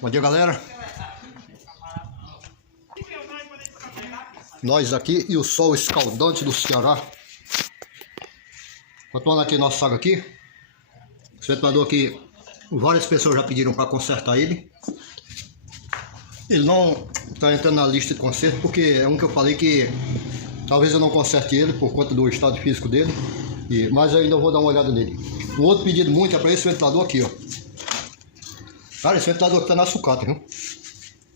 Bom dia, galera. Nós aqui e o sol escaldante do Ceará. Continuando aqui nossa saga aqui. Esse ventilador aqui, várias pessoas já pediram para consertar ele. Ele não está entrando na lista de conserto porque é um que eu falei que talvez eu não conserte ele por conta do estado físico dele. Mas eu ainda vou dar uma olhada nele. Um outro pedido muito é para esse ventilador aqui, ó. Cara, esse ventilador aqui tá na sucata, viu?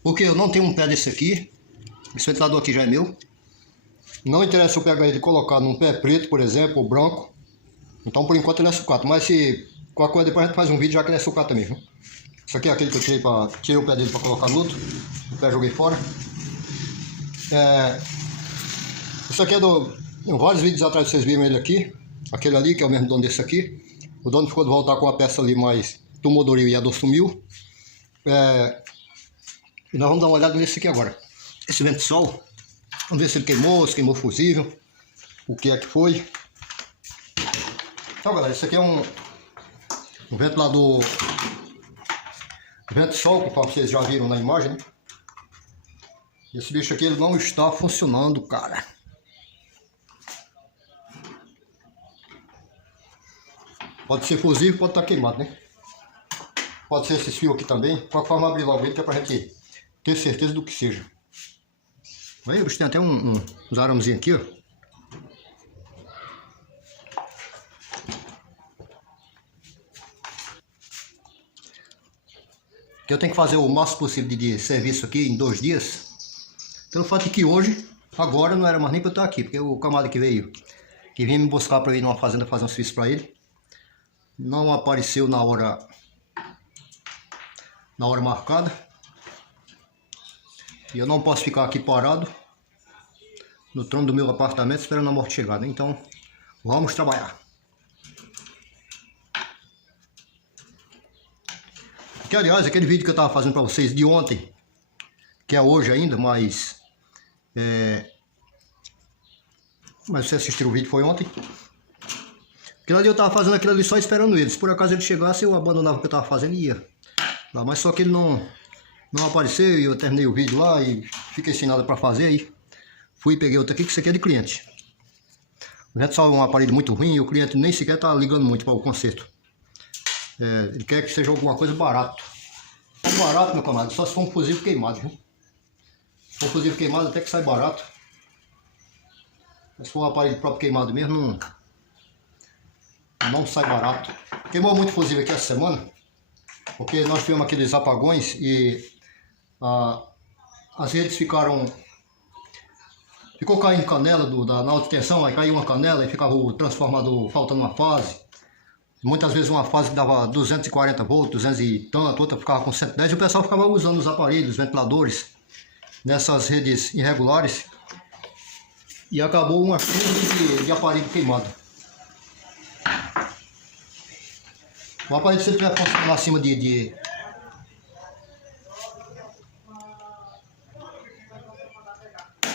Porque eu não tenho um pé desse aqui. Esse ventilador aqui já é meu. Não interessa eu pegar ele e colocar num pé preto, por exemplo, ou branco. Então, por enquanto, ele é sucata. Mas se qualquer coisa depois a gente faz um vídeo já que ele é sucata mesmo. Isso aqui é aquele que eu tirei o pé dele para colocar no outro. O pé joguei fora. Isso aqui é vários vídeos atrás vocês viram ele aqui. Aquele ali, que é o mesmo dono desse aqui. O dono ficou de voltar com a peça ali, mas tomou doril e a dor sumiu. E nós vamos dar uma olhada nesse aqui agora. Esse vento de sol. Vamos ver se ele queimou, se queimou fusível. O que é que foi. Então, galera, esse aqui é um ventilador vento de sol, conforme vocês já viram na imagem, né? Esse bicho aqui ele não está funcionando, cara. Pode ser fusível, pode estar queimado, né? Pode ser esses fios aqui também. De qualquer forma, abrir logo ele que é pra gente ter certeza do que seja. Aí o bicho tem até uns aramezinhos aqui, ó. Que eu tenho que fazer o máximo possível de serviço aqui em 2 dias. Pelo fato de que hoje, agora não era mais nem para eu estar aqui, porque o camarada que vinha me buscar para ir numa fazenda fazer um serviço para ele, não apareceu na hora marcada. E eu não posso ficar aqui parado no trono do meu apartamento esperando a morte chegar, né? Então, vamos trabalhar. Que, aliás, aquele vídeo que eu estava fazendo para vocês de ontem, que é hoje ainda, mas você assistiu o vídeo, foi ontem. Aquilo ali eu estava fazendo aquilo ali só esperando ele. Se por acaso ele chegasse, eu abandonava o que eu estava fazendo e ia. Mas só que ele não apareceu e eu terminei o vídeo lá e fiquei sem nada para fazer aí. Fui e peguei outro aqui, que isso aqui é de cliente. O vento só é um aparelho muito ruim e o cliente nem sequer está ligando muito para o conserto. Ele quer que seja alguma coisa barato. Barato, meu camarada, só se for um fusível queimado, viu? Se for um fusível queimado até que sai barato. Mas se for um aparelho próprio queimado mesmo, não sai barato. Queimou muito fusível aqui essa semana, porque nós tivemos aqueles apagões e as redes ficou caindo canela na alta tensão, aí caiu uma canela e ficava o transformador faltando uma fase. Muitas vezes uma fase que dava 240 volts, 200 e tanto, outra ficava com 110 e o pessoal ficava usando os aparelhos, os ventiladores nessas redes irregulares e acabou uma chuva de aparelho queimado. O aparelho, se ele estiver funcionando acima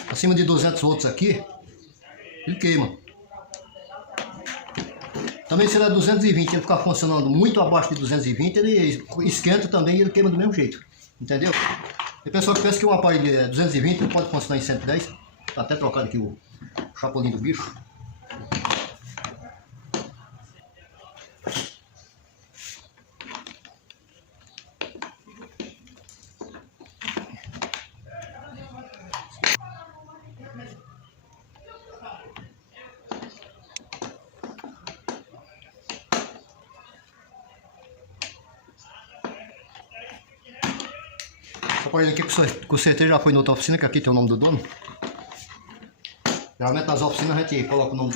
acima de 200 volts aqui, ele queima. Também se ele é 220 ele ficar funcionando muito abaixo de 220, ele esquenta também e ele queima do mesmo jeito. Entendeu? Tem pessoa que pensa que um aparelho é 220 não pode funcionar em 110. Tá até trocado aqui o chapolim do bicho. Esse aparelho aqui com certeza já foi na outra oficina, que aqui tem o nome do dono. Geralmente nas oficinas a gente coloca o nome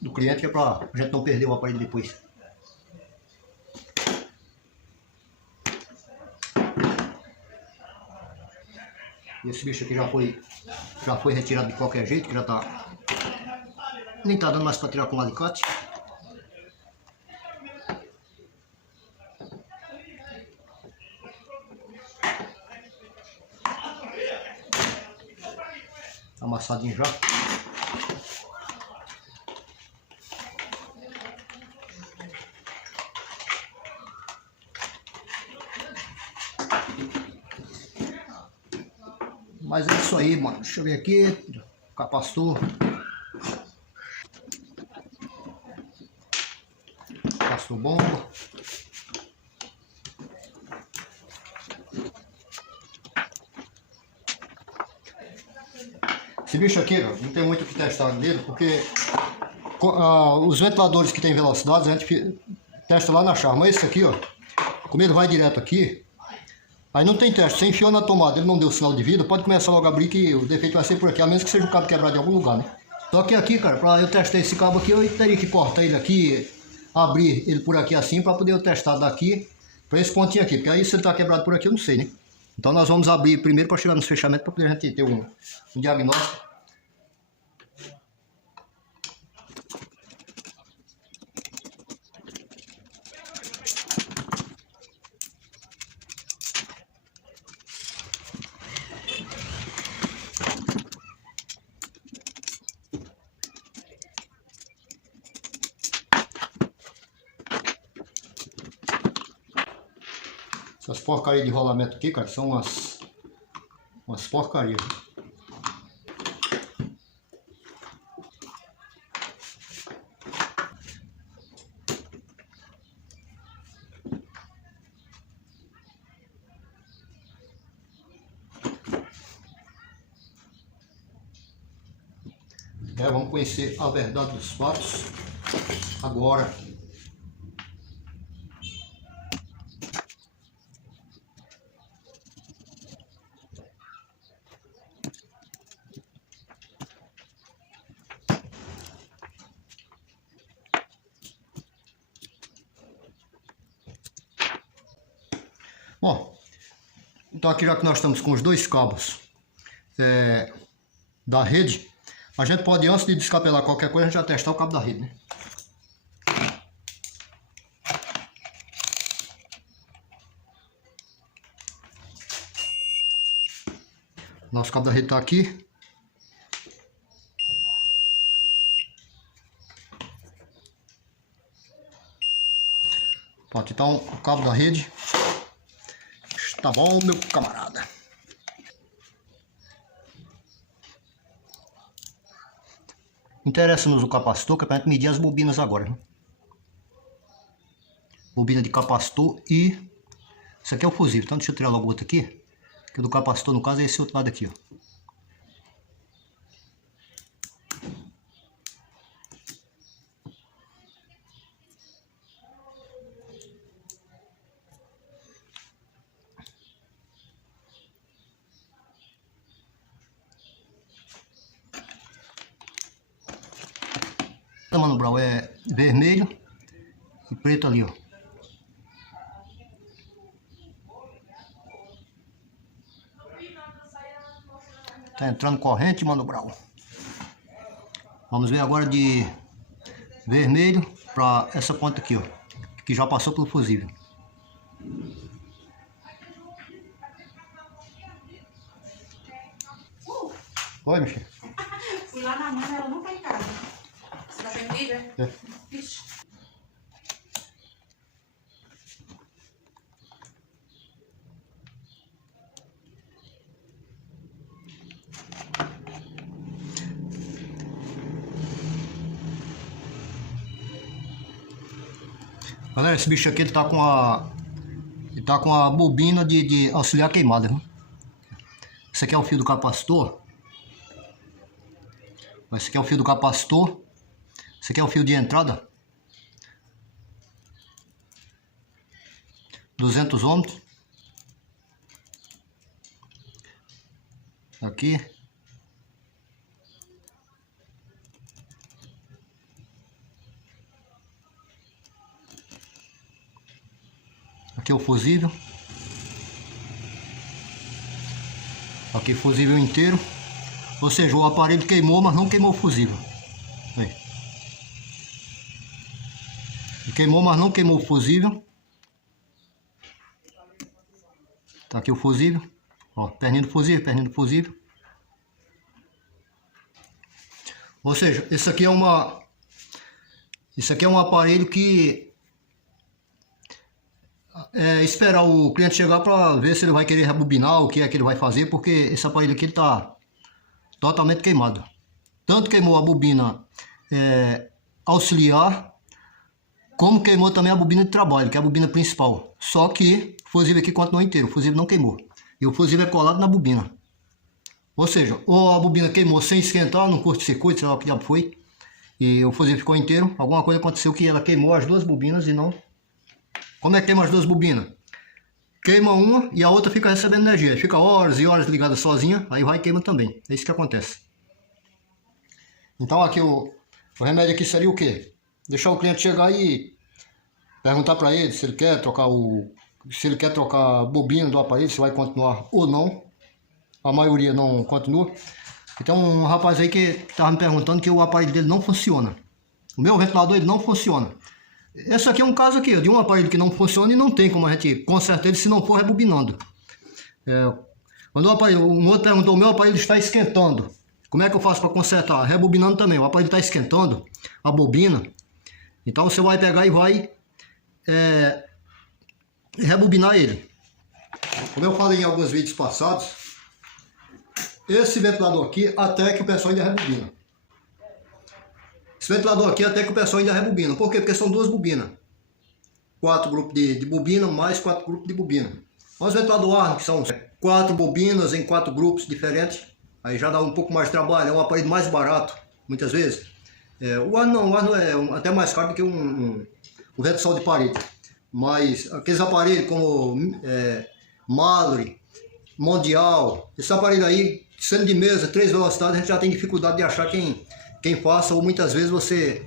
do cliente, que é pra gente não perder o aparelho depois. E esse bicho aqui já foi retirado de qualquer jeito, que já tá... Nem tá dando mais para tirar com um alicate. Amassadinho já. Mas é isso aí, mano. Deixa eu ver aqui. Capacitor. Capacitor bomba. Esse bicho aqui, não tem muito o que testar nele, porque os ventiladores que tem velocidade a gente testa lá na chave. Mas esse aqui, ó, como ele vai direto aqui, aí não tem teste. Você enfiou na tomada, ele não deu sinal de vida, pode começar logo a abrir que o defeito vai ser por aqui, a menos que seja um cabo quebrado em algum lugar, né? Só que aqui, cara, pra eu testar esse cabo aqui, eu teria que cortar ele aqui, abrir ele por aqui assim, pra poder eu testar daqui, pra esse pontinho aqui, porque aí se ele tá quebrado por aqui, eu não sei, né? Então nós vamos abrir primeiro para chegar nos fechamentos para poder a gente ter um diagnóstico. Essas porcarias de rolamento aqui, cara, são umas porcarias. Vamos conhecer a verdade dos fatos agora. Bom, então aqui já que nós estamos com os dois cabos da rede, a gente pode, antes de descapelar qualquer coisa, a gente já testar o cabo da rede, né? Nosso cabo da rede está aqui. Pronto, então o cabo da rede está bom, meu camarada. Interessa-nos o capacitor, que é para a gente medir as bobinas agora, né? Bobina de capacitor e... Isso aqui é o fusível, então deixa eu tirar logo o outro aqui. Que o do capacitor, no caso, é esse outro lado aqui, ó. Mano Brown, é vermelho e preto ali, ó. Tá entrando corrente, Mano Brown. Vamos ver agora de vermelho para essa ponta aqui, ó, que já passou pelo fusível. Oi, Michel. Fui lá na mãe, ela não tá em casa. Você tá perdida? É. Vixe. Galera, esse bicho aqui ele tá com a bobina de auxiliar queimada, né? Esse aqui é o fio do capacitor. Esse aqui é o fio do capacitor. Esse aqui é o fio de entrada. 200 ohms. Aqui. Aqui é o fusível. Aqui fusível inteiro. Ou seja, o aparelho queimou, mas não queimou o fusível. Aí. Ele queimou, mas não queimou o fusível. Tá aqui o fusível. Ó, perninha do fusível, perninha do fusível. Ou seja, isso aqui é um aparelho que esperar o cliente chegar para ver se ele vai querer rebobinar, o que é que ele vai fazer, porque esse aparelho aqui está totalmente queimado. Tanto queimou a bobina auxiliar, como queimou também a bobina de trabalho, que é a bobina principal. Só que o fusível aqui continua inteiro, o fusível não queimou. E o fusível é colado na bobina. Ou seja, ou a bobina queimou sem esquentar, num curto-circuito, sei lá o que diabo foi, e o fusível ficou inteiro. Alguma coisa aconteceu que ela queimou as duas bobinas e não... Como é que queima as duas bobinas? Queima uma e a outra fica recebendo energia. Fica horas e horas ligada sozinha, aí vai e queima também. É isso que acontece. Então aqui o remédio aqui seria o quê? Deixar o cliente chegar e perguntar para ele se ele quer trocar a bobina do aparelho, se vai continuar ou não. A maioria não continua. Então um rapaz aí que estava me perguntando que o aparelho dele não funciona. O meu ventilador ele não funciona. Esse aqui é um caso aqui, de um aparelho que não funciona e não tem como a gente consertar ele se não for rebobinando. Quando um outro perguntou, o meu aparelho está esquentando. Como é que eu faço para consertar? Rebobinando também. O aparelho está esquentando, a bobina. Então você vai pegar e vai rebobinar ele. Como eu falei em alguns vídeos passados, esse ventilador aqui até que o pessoal ainda rebobina. Esse ventilador aqui até que o pessoal ainda rebobina. Por quê? Porque são duas bobinas. 4 grupos de bobina mais 4 grupos de bobina. Os ventiladores Arno, que são 4 bobinas em 4 grupos diferentes, aí já dá um pouco mais de trabalho, é um aparelho mais barato, muitas vezes. O Arno não, o Arno é até mais caro do que um vento sol de parede. Mas aqueles aparelhos como Mallory, Mondial, esse aparelho aí, sendo de mesa, 3 velocidades, a gente já tem dificuldade de achar quem faça, ou muitas vezes você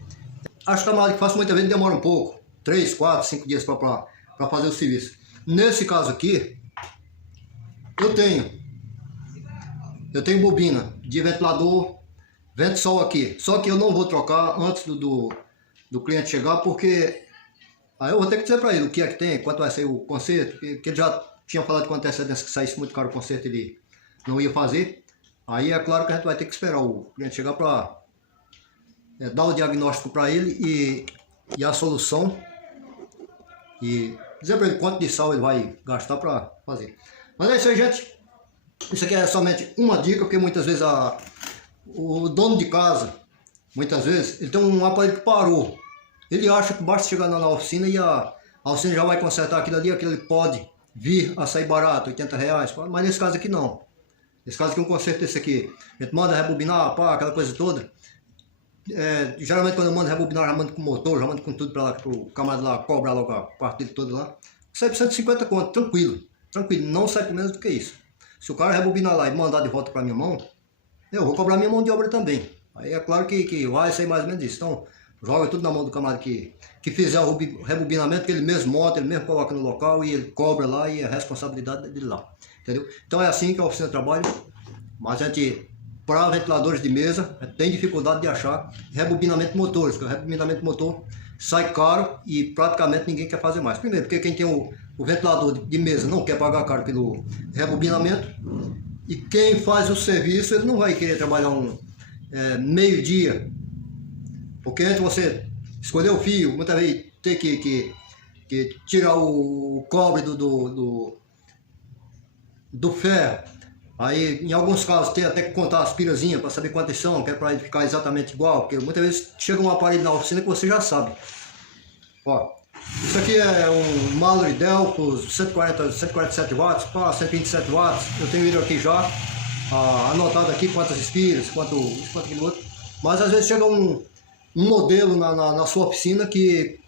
acha que a camarada que faça muitas vezes demora um pouco, 3, 4, 5 dias para fazer o serviço. Nesse caso aqui, eu tenho bobina de ventilador, vento sol aqui, só que eu não vou trocar antes do cliente chegar, porque aí eu vou ter que dizer para ele o que é que tem, quanto vai ser o conserto, que ele já tinha falado com antecedência que saísse muito caro o conserto, ele não ia fazer. Aí é claro que a gente vai ter que esperar o cliente chegar para dar o diagnóstico para ele e a solução, e dizer para ele quanto de sal ele vai gastar para fazer. Mas é isso aí, gente. Isso aqui é somente uma dica, porque muitas vezes o dono de casa, muitas vezes, ele tem um aparelho que parou. Ele acha que basta chegar na oficina e a oficina já vai consertar aquilo ali, aquilo pode vir a sair barato, R$80. Mas nesse caso aqui não. Nesse caso aqui, um conserto desse aqui, a gente manda rebobinar, pá, aquela coisa toda. Geralmente quando eu mando rebobinar, já mando com motor, já mando com tudo para lá, o camarada lá cobra logo a parte dele toda lá. Sai por 150 conto, tranquilo, não sai por menos do que isso. Se o cara rebobinar lá e mandar de volta para minha mão, eu vou cobrar minha mão de obra também. Aí é claro que vai sair mais ou menos isso. Então joga tudo na mão do camarada que fizer o rebobinamento, que ele mesmo monta, ele mesmo coloca no local e ele cobra lá, e é a responsabilidade dele lá. Entendeu? Então é assim que a oficina trabalha. Mas a gente, para ventiladores de mesa, tem dificuldade de achar rebobinamento de motores, porque o rebobinamento de motor sai caro e praticamente ninguém quer fazer mais. Primeiro, porque quem tem o ventilador de mesa não quer pagar caro pelo rebobinamento, e quem faz o serviço, ele não vai querer trabalhar meio-dia, porque antes você escolher o fio, muitas vezes tem que tirar o cobre do ferro. Aí, em alguns casos, tem até que contar as pirazinhas para saber quantas são, que é para ele ficar exatamente igual, porque muitas vezes chega um aparelho na oficina que você já sabe. Ó, isso aqui é um Mallory Delphos 147 watts, para 127 watts. Eu tenho ele aqui já, anotado aqui quantas espiras, quanto aquele outro. Mas às vezes chega um modelo na sua oficina que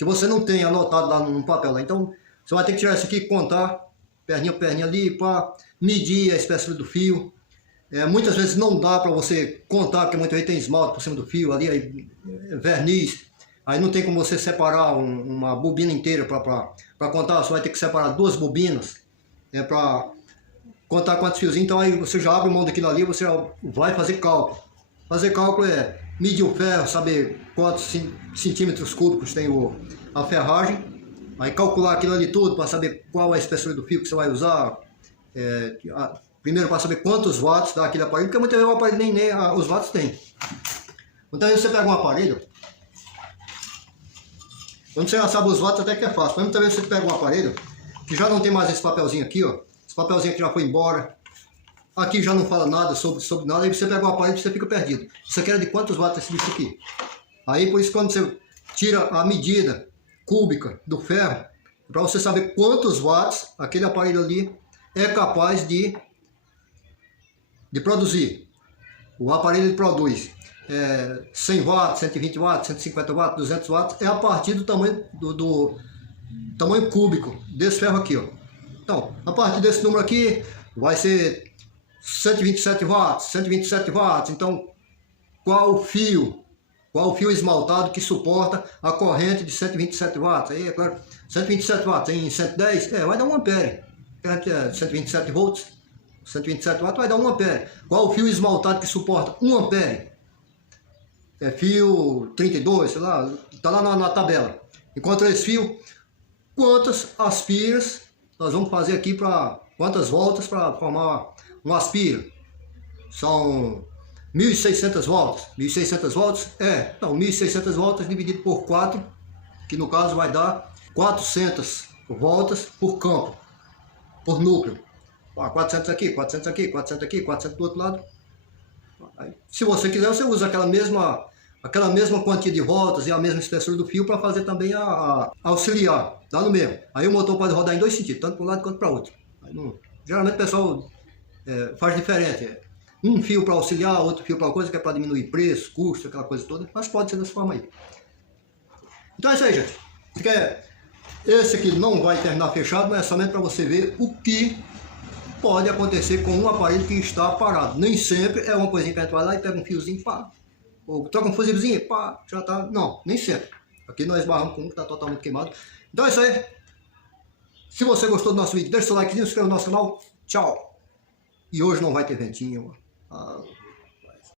você não tem anotado lá no papel lá. Então, você vai ter que tirar isso aqui e contar, perninha por perninha ali, para medir a espessura do fio. Muitas vezes não dá para você contar, porque muitas vezes tem esmalte por cima do fio ali, aí, verniz. Aí não tem como você separar uma bobina inteira para contar. Você vai ter que separar 2 bobinas para contar quantos fiozinhos. Então aí você já abre mão daquilo ali, você já vai fazer cálculo. Fazer cálculo é medir o ferro, saber quantos centímetros cúbicos tem a ferragem. Aí calcular aquilo ali tudo para saber qual é a espessura do fio que você vai usar. Primeiro para saber quantos watts dá aquele aparelho, porque muitas vezes o aparelho nem os watts tem. Então aí você pega um aparelho, Quando você já sabe os watts, até que é fácil. Mas muitas vezes você pega um aparelho que já não tem mais esse papelzinho aqui, ó. Esse papelzinho aqui já foi embora. Aqui já não fala nada sobre nada. Aí você pega um aparelho e você fica perdido. Você quer de quantos watts esse bicho aqui? Aí por isso quando você tira a medida cúbica do ferro, para você saber quantos watts aquele aparelho ali é capaz de produzir. O aparelho produz 100 watts, 120 watts, 150 watts, 200 watts, é a partir do tamanho do tamanho cúbico desse ferro aqui, ó. Então, a partir desse número aqui vai ser 127 watts, 127 watts. Então, qual o fio esmaltado que suporta a corrente de 127 watts? Aí, é claro, 127 watts em 110, vai dar 1 ampere. 127 volts, 127 watts vai dar 1 ampere. Qual o fio esmaltado que suporta 1 ampere? É fio 32, sei lá, tá lá na tabela. Enquanto esse fio, quantas aspiras nós vamos fazer aqui para quantas voltas para formar um aspira? São 1.600 voltas. 1.600 voltas? Então 1.600 voltas dividido por 4, que no caso vai dar 400 voltas por campo, por núcleo. 400 aqui, 400 aqui, 400 aqui, 400 do outro lado. Aí, se você quiser, você usa aquela mesma quantia de voltas e a mesma espessura do fio para fazer também a auxiliar, dá no mesmo. Aí o motor pode rodar em dois sentidos, tanto para um lado quanto para o outro. Aí, geralmente o pessoal faz diferente. Um fio para auxiliar, outro fio para coisa, que é para diminuir preço, custo, aquela coisa toda, mas pode ser dessa forma aí. Então é isso aí, gente. Esse aqui não vai terminar fechado, mas é somente para você ver o que pode acontecer com um aparelho que está parado. Nem sempre é uma coisinha que a gente vai lá e pega um fiozinho, pá, ou troca um fusívelzinho, pá, já tá. Não, nem sempre. Aqui nós esbarramos com um que está totalmente queimado. Então é isso aí. Se você gostou do nosso vídeo, deixa o seu like, se inscreva no nosso canal. Tchau. E hoje não vai ter ventinho.